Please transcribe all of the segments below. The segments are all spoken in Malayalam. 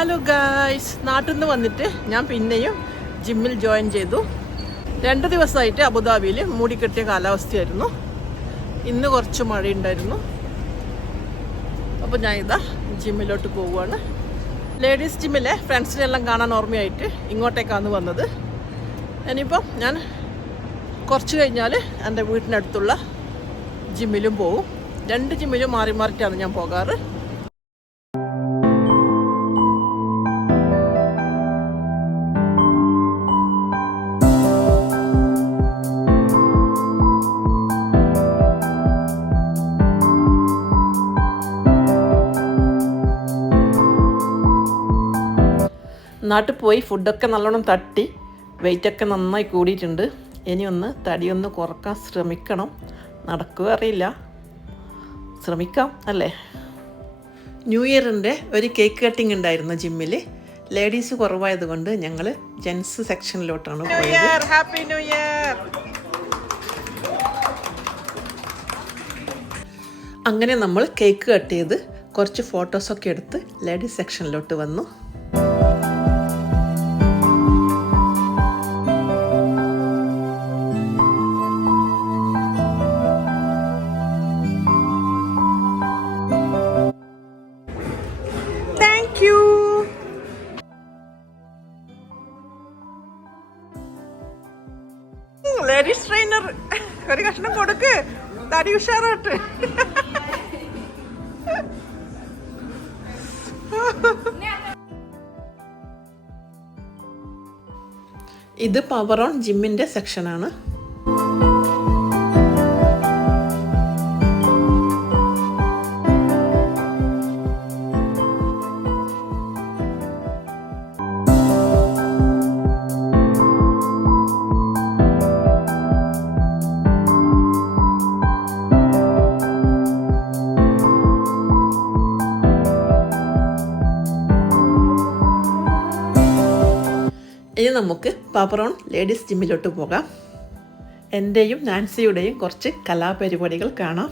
ഹലോ ഗായ്സ്, നാട്ടിൽ നിന്ന് വന്നിട്ട് ഞാൻ പിന്നെയും ജിമ്മിൽ ജോയിൻ ചെയ്തു. 2 ദിവസമായിട്ട് അബുദാബിയിൽ മൂടിക്കെട്ടിയ കാലാവസ്ഥയായിരുന്നു. ഇന്ന് കുറച്ച് മഴയുണ്ടായിരുന്നു. അപ്പോൾ ഞാൻ ഇതാ ജിമ്മിലോട്ട് പോവുകയാണ്. ലേഡീസ് ജിമ്മിലെ ഫ്രണ്ട്സിനെല്ലാം കാണാൻ ഓർമ്മയായിട്ട് ഇങ്ങോട്ടേക്കാണ് വന്നത്. ഇനിയിപ്പം ഞാൻ കുറച്ച് കഴിഞ്ഞാൽ എൻ്റെ വീട്ടിനടുത്തുള്ള ജിമ്മിലും പോകും. 2 ജിമ്മിലും മാറി മാറിയിട്ടാണ് ഞാൻ പോകാറ്. നാട്ടിൽ പോയി ഫുഡൊക്കെ നല്ലോണം തട്ടി വെയിറ്റൊക്കെ നന്നായി കൂടിയിട്ടുണ്ട്. ഇനി തടിയൊന്ന് കുറക്കാൻ ശ്രമിക്കണം. നടക്കുക അറിയില്ല, ശ്രമിക്കാം അല്ലേ. ന്യൂ ഇയറിൻ്റെ ഒരു കേക്ക് കട്ടിങ് ഉണ്ടായിരുന്നു ജിമ്മിൽ. ലേഡീസ് കുറവായത് കൊണ്ട് ഞങ്ങൾ ജെൻസ് സെക്ഷനിലോട്ടാണ് പോയത്. Happy new year. അങ്ങനെ നമ്മൾ കേക്ക് കട്ട് ചെയ്ത് കുറച്ച് ഫോട്ടോസൊക്കെ എടുത്ത് ലേഡീസ് സെക്ഷനിലോട്ട് വന്നു. ലേഡീസ് ട്രെയിനർ ഒരു കഷ്ണം കൊടുക്ക്, തടി ഉഷാറാട്ട്. ഇത് പവർ ഓൺ ജിമ്മിന്റെ സെക്ഷനാണ്. ഇനി നമുക്ക് പവർ ഓൺ ലേഡീസ് ജിമ്മിലോട്ട് പോകാം. എൻ്റെയും നാൻസിയുടെയും കുറച്ച് കലാപരിപാടികൾ കാണാം.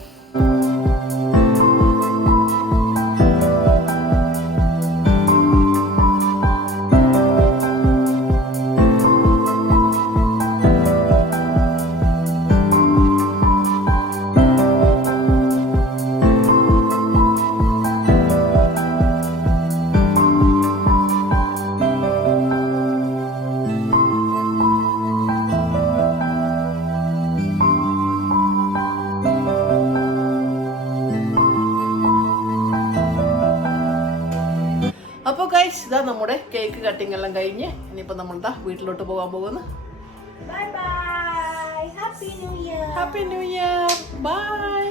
അപ്പോൾ ഗൈസ്, ഇതാ നമ്മുടെ കേക്ക് കട്ടിങ് എല്ലാം കഴിഞ്ഞ് ഇനിയിപ്പോൾ നമ്മളിതാ വീട്ടിലോട്ട് പോകാൻ പോകുന്നു. Bye bye, happy new year. Happy new year, by.